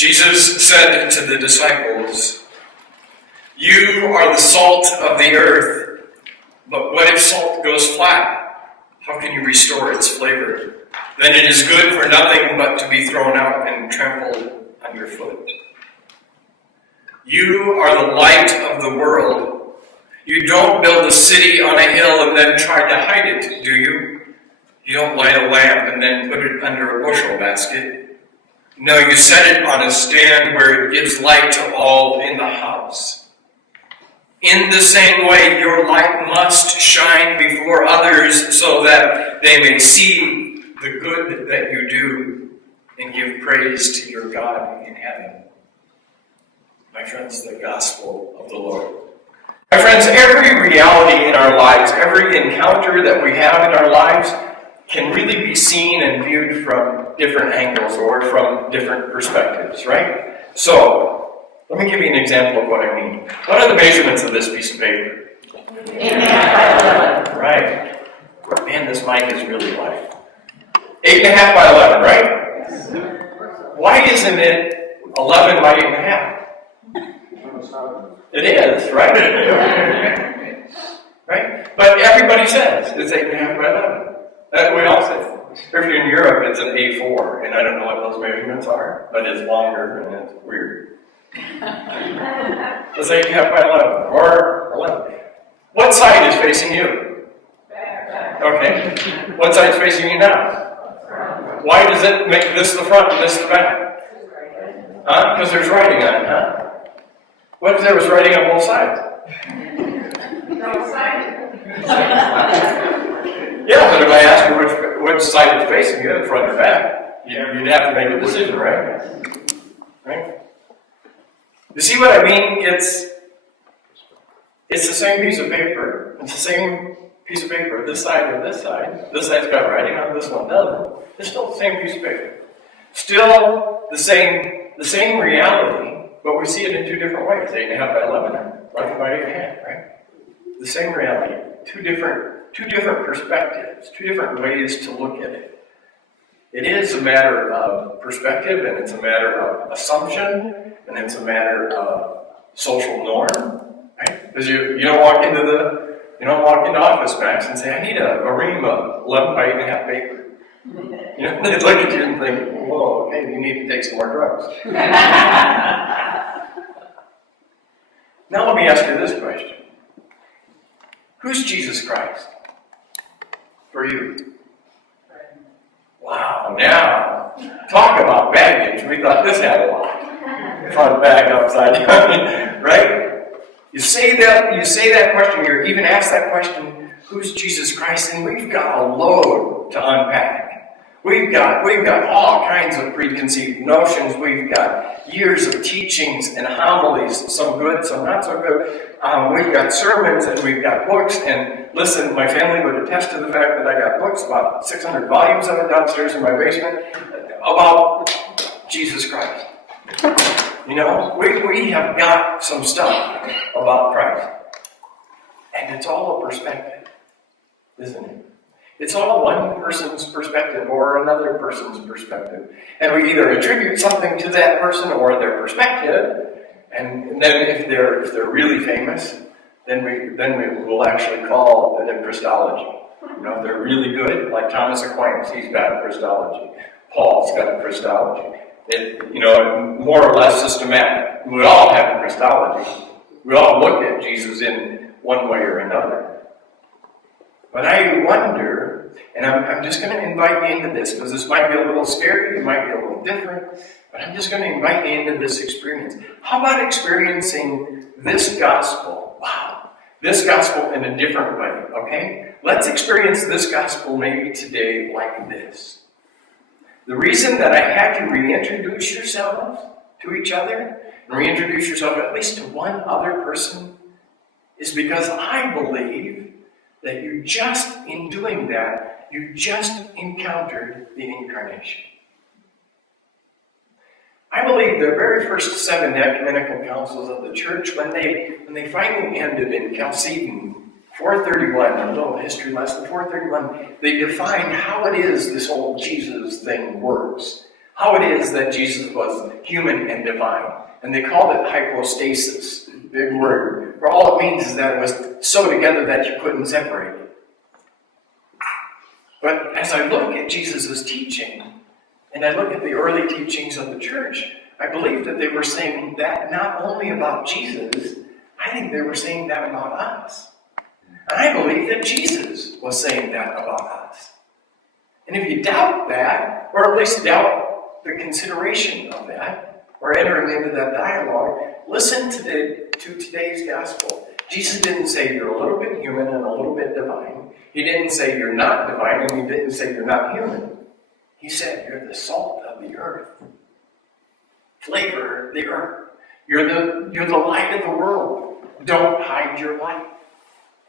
Jesus said to the disciples, "You are the salt of the earth, but what if salt goes flat? How can you restore its flavor? Then it is good for nothing but to be thrown out and trampled underfoot. You are the light of the world. You don't build a city on a hill and then try to hide it, do you? You don't light a lamp and then put it under a bushel basket. No, you set it on a stand where it gives light to all in the house. In the same way, your light must shine before others so that they may see the good that you do and give praise to your God in heaven." My friends, the gospel of the Lord. My friends, every reality in our lives, every encounter that we have in our lives can really be seen and viewed from different angles or from different perspectives, right? So, let me give you an example of what I mean. What are the measurements of this piece of paper? 8.5 by 11. Right. Man, this mic is really light. 8.5 by 11, right? Why isn't it 11 by 8.5? It is, right? Right? But everybody says it's 8.5 by 11. That's what we all say. If you're in Europe, it's an A4, and I don't know what those measurements are, but it's longer and it's weird. It's 8.5 by 11, or 11. What side is facing you? Okay. What side is facing you now? Why does it make this the front and this the back? Huh? Because there's writing on it, huh? What if there was writing on both sides? Yeah, but if I ask you which side is facing you, front or back, you'd have to make a decision, right? Right? You see what I mean? It's the same piece of paper. It's the same piece of paper, this side or this side. This side's got writing on it, this one doesn't. It's still the same piece of paper. Still the same reality, but we see it in two different ways. 8.5 by 11 and 11 by 8.5, right? The same reality. Two different perspectives, two different ways to look at it. It is a matter of perspective, and it's a matter of assumption, and it's a matter of social norm, right? Because you don't walk into Office Max and say, "I need a ream of 11 by 8.5 paper." You know, they look at you and think, "Whoa, okay, you need to take some more drugs." Now let me ask you this question. Who's Jesus Christ for you? Wow, now, talk about baggage. We thought this had a lot. Front, back, upside down, right? You say that question, you're even asked that question, who's Jesus Christ? And we've got a load to unpack. We've got all kinds of preconceived notions. We've got years of teachings and homilies, some good, some not so good. We've got sermons and we've got books. And listen, my family would attest to the fact that I got books, about 600 volumes of it downstairs in my basement, about Jesus Christ. You know, we have got some stuff about Christ. And it's all a perspective, isn't it? It's all one person's perspective or another person's perspective. And we either attribute something to that person or their perspective, and then if they're really famous, then we will actually call it a Christology. You know, if they're really good, like Thomas Aquinas, he's got a Christology. Paul's got a Christology. More or less systematic. We all have a Christology. We all look at Jesus in one way or another. But I wonder, and I'm just going to invite you into this, because this might be a little scary, it might be a little different, but I'm just going to invite you into this experience. How about experiencing this gospel? Wow. This gospel in a different way, okay? Let's experience this gospel maybe today like this. The reason that I had you reintroduce yourselves to each other, and reintroduce yourself at least to one other person, is because I believe that in doing that, you just encountered the Incarnation. I believe the very first 7 ecumenical councils of the church, when they finally ended in Chalcedon, 431, a little history lesson, 431, they defined how it is this whole Jesus thing works. How it is that Jesus human and divine. And they called it hypostasis, big word. For all it means is that it was so together that you couldn't separate it. But as I look at Jesus' teaching, and I look at the early teachings of the church, I believe that they were saying that not only about Jesus, I think they were saying that about us. And I believe that Jesus was saying that about us. And if you doubt that, or at least doubt the consideration of that, or entering into that dialogue, listen to today's gospel. Jesus didn't say you're a little bit human and a little bit divine. He didn't say you're not divine, and he didn't say you're not human. He said you're the salt of the earth. Flavor the earth. You're the light of the world. Don't hide your light.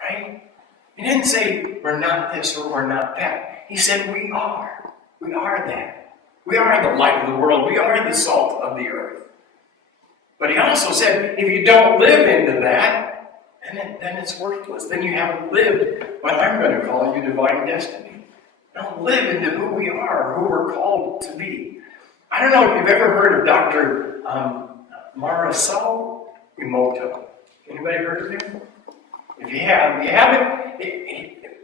Right? He didn't say we're not this or we're not that. He said we are. We are that. We are the light of the world. We are the salt of the earth. But he also said if you don't live into that, then it's worthless. Then you haven't lived what I'm going to call your divine destiny. Don't live into who we are, who we're called to be. I don't know if you've ever heard of Dr. Masaru Emoto. Anybody heard of him? If you haven't,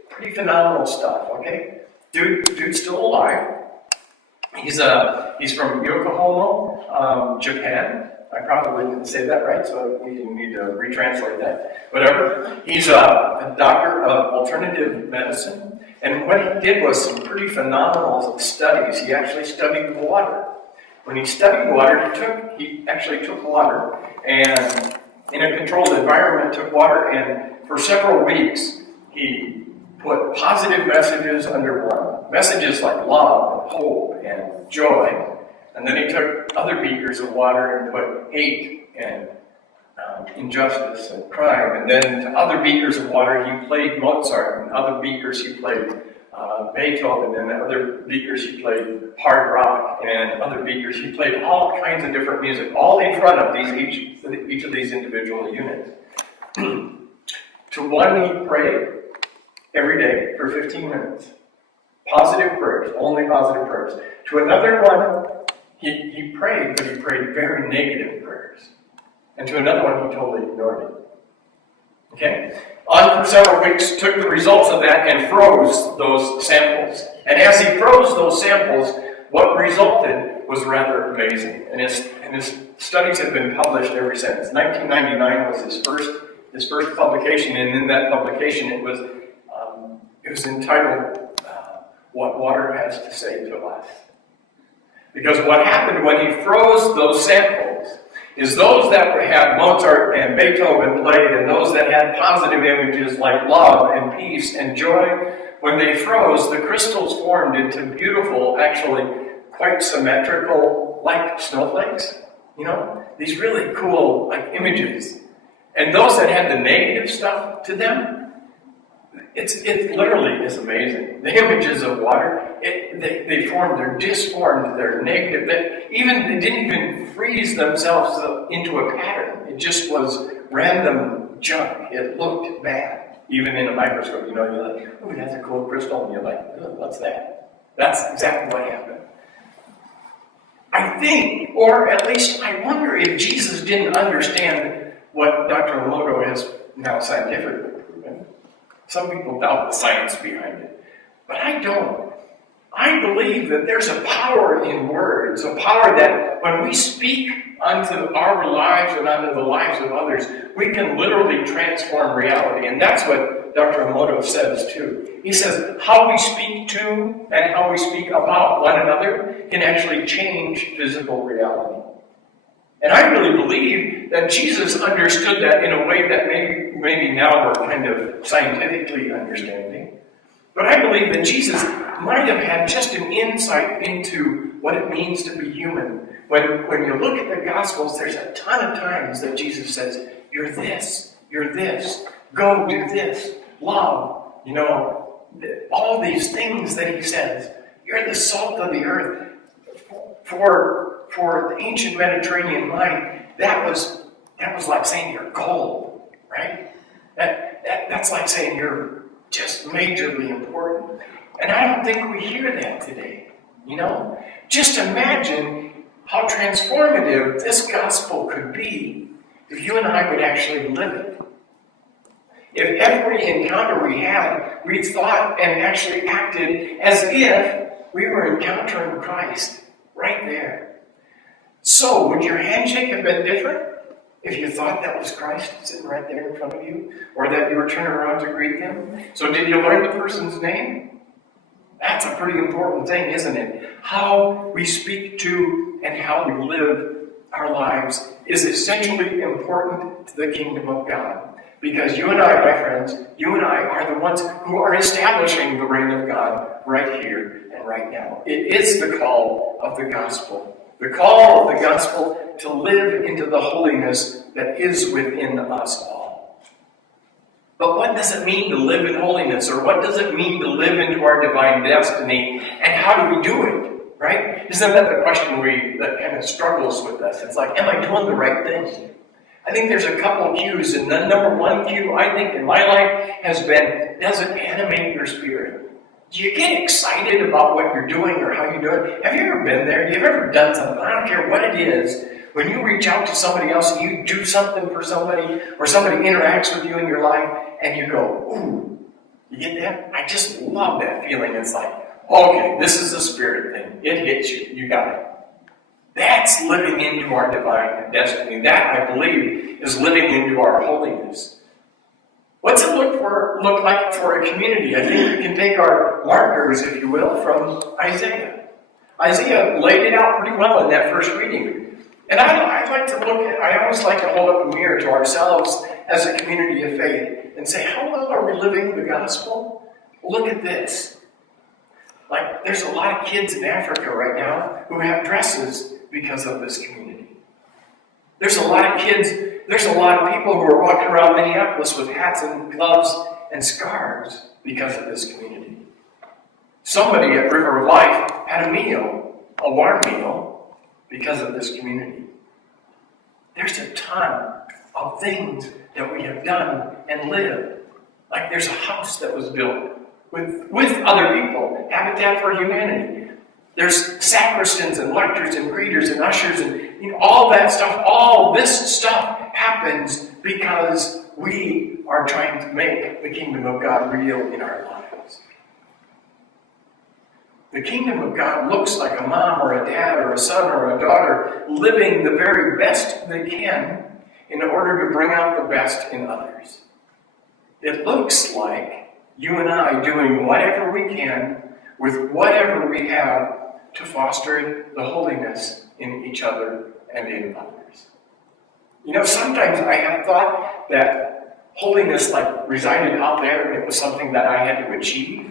pretty phenomenal stuff, okay? Dude's still alive. He's from Yokohama, Japan. I probably didn't say that right, so we need to retranslate that. Whatever. He's a doctor of alternative medicine. And what he did was some pretty phenomenal studies. He actually studied water. When he studied water, he actually took water and in a controlled environment took water, and for several weeks he put positive messages underwater. Messages like love and hope and joy. And then he took other beakers of water and put hate and injustice and crime. And then to other beakers of water he played Mozart, and other beakers he played Beethoven, and other beakers he played hard rock, and other beakers he played all kinds of different music, all in front of each of these individual units. To one he prayed every day for 15 minutes. Positive prayers, only positive prayers. To another one, he prayed, but he prayed very negative prayers. And to another one, he totally ignored it. Okay? On for several weeks, took the results of that and froze those samples. And as he froze those samples, what resulted was rather amazing. And his studies have been published ever since. 1999 was his first publication, and in that publication it was entitled What Water Has to Say to Us. Because what happened when he froze those samples is those that had Mozart and Beethoven played, and those that had positive images like love and peace and joy, when they froze, the crystals formed into beautiful, actually quite symmetrical, like snowflakes, these really cool images. And those that had the negative stuff to them, it literally is amazing. The images of water, they formed, they're disformed, they're negative. They didn't even freeze themselves into a pattern. It just was random junk. It looked bad. Even in a microscope, you're like, oh, that's a cool crystal. And you're like, oh, what's that? That's exactly what happened. I think, or at least I wonder if Jesus didn't understand what Dr. Emoto has now scientifically proven. Some people doubt the science behind it, but I don't. I believe that there's a power in words, a power that when we speak unto our lives and unto the lives of others, we can literally transform reality. And that's what Dr. Emoto says too. He says how we speak to and how we speak about one another can actually change physical reality. And I really believe that Jesus understood that in a way that maybe now we're kind of scientifically understanding. But I believe that Jesus might have had just an insight into what it means to be human. When you look at the Gospels, there's a ton of times that Jesus says, you're this, go do this, love, all these things that he says. You're the salt of the earth. For the ancient Mediterranean mind, that was like saying you're gold, right? That's like saying you're just majorly important. And I don't think we hear that today, Just imagine how transformative this gospel could be if you and I would actually live it. If every encounter we had, we thought and actually acted as if we were encountering Christ right there. So, would your handshake have been different if you thought that was Christ sitting right there in front of you? Or that you were turning around to greet them? So, did you learn the person's name? That's a pretty important thing, isn't it? How we speak to and how we live our lives is essentially important to the kingdom of God. Because you and I, my friends, you and I are the ones who are establishing the reign of God right here and right now. It is the call of the gospel. The call of the gospel to live into the holiness that is within us all. But what does it mean to live in holiness? Or what does it mean to live into our divine destiny? And how do we do it? Right? Isn't that the question that kind of struggles with us? It's like, am I doing the right thing? I think there's a couple of cues, and the number one cue, I think, in my life has been, does it animate your spirit? Do you get excited about what you're doing or how you're doing? Have you ever been there? Have you ever done something? I don't care what it is. When you reach out to somebody else and you do something for somebody, or somebody interacts with you in your life, and you go, ooh, you get that? I just love that feeling. It's like, okay, this is a spirit thing. It hits you. You got it. That's living into our divine destiny. That, I believe, is living into our holiness. What's it look like for a community? I think we can take our markers, if you will, from Isaiah. Isaiah laid it out pretty well in that first reading. And I always like to hold up a mirror to ourselves as a community of faith and say, how well are we living the gospel? Look at this. Like, there's a lot of kids in Africa right now who have dresses because of this community. There's a lot of kids, there's a lot of people who are walking around Minneapolis with hats and gloves and scarves because of this community. Somebody at River of Life had a warm meal, because of this community. There's a ton of things that we have done and lived. Like there's a house that was built with other people, Habitat for Humanity. There's sacristans and lectors and greeters and ushers and all that stuff. All this stuff happens because we are trying to make the kingdom of God real in our lives. The kingdom of God looks like a mom or a dad or a son or a daughter living the very best they can in order to bring out the best in others. It looks like you and I doing whatever we can with whatever we have to foster the holiness in each other and in others. Sometimes I have thought that holiness resided out there and it was something that I had to achieve.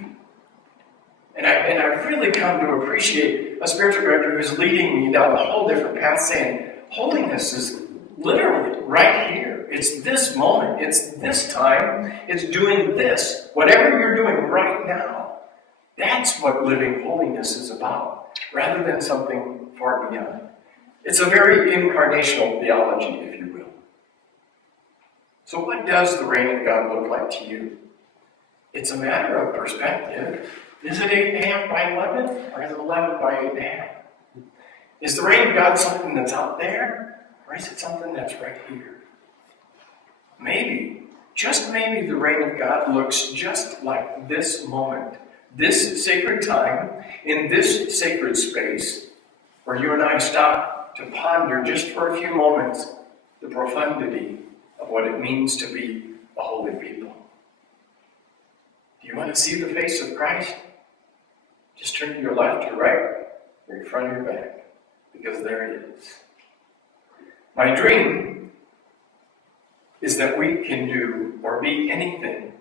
And I really come to appreciate a spiritual director who's leading me down a whole different path, saying, holiness is literally right here. It's this moment. It's this time. It's doing this. Whatever you're doing right now, that's what living holiness is about, rather than something far beyond. It's a very incarnational theology, if you will. So what does the reign of God look like to you? It's a matter of perspective. Is it 8.5 by 11, or is it 11 by 8.5? Is the reign of God something that's out there, or is it something that's right here? Maybe, just maybe, the reign of God looks just like this moment, this sacred time, in this sacred space, where you and I stop to ponder just for a few moments the profundity of what it means to be a holy people. Do you want to see the face of Christ? Just turn to your left, your right, or your front or your back, because there it is. My dream is that we can do or be anything.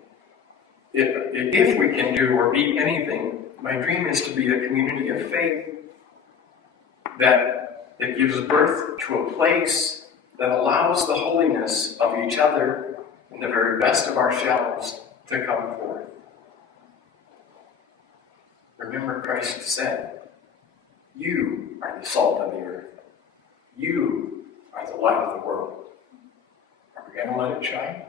If we can do or be anything, my dream is to be a community of faith that gives birth to a place that allows the holiness of each other and the very best of ourselves to come forth. Remember, Christ said, you are the salt of the earth. You are the light of the world. Are we going to let it shine?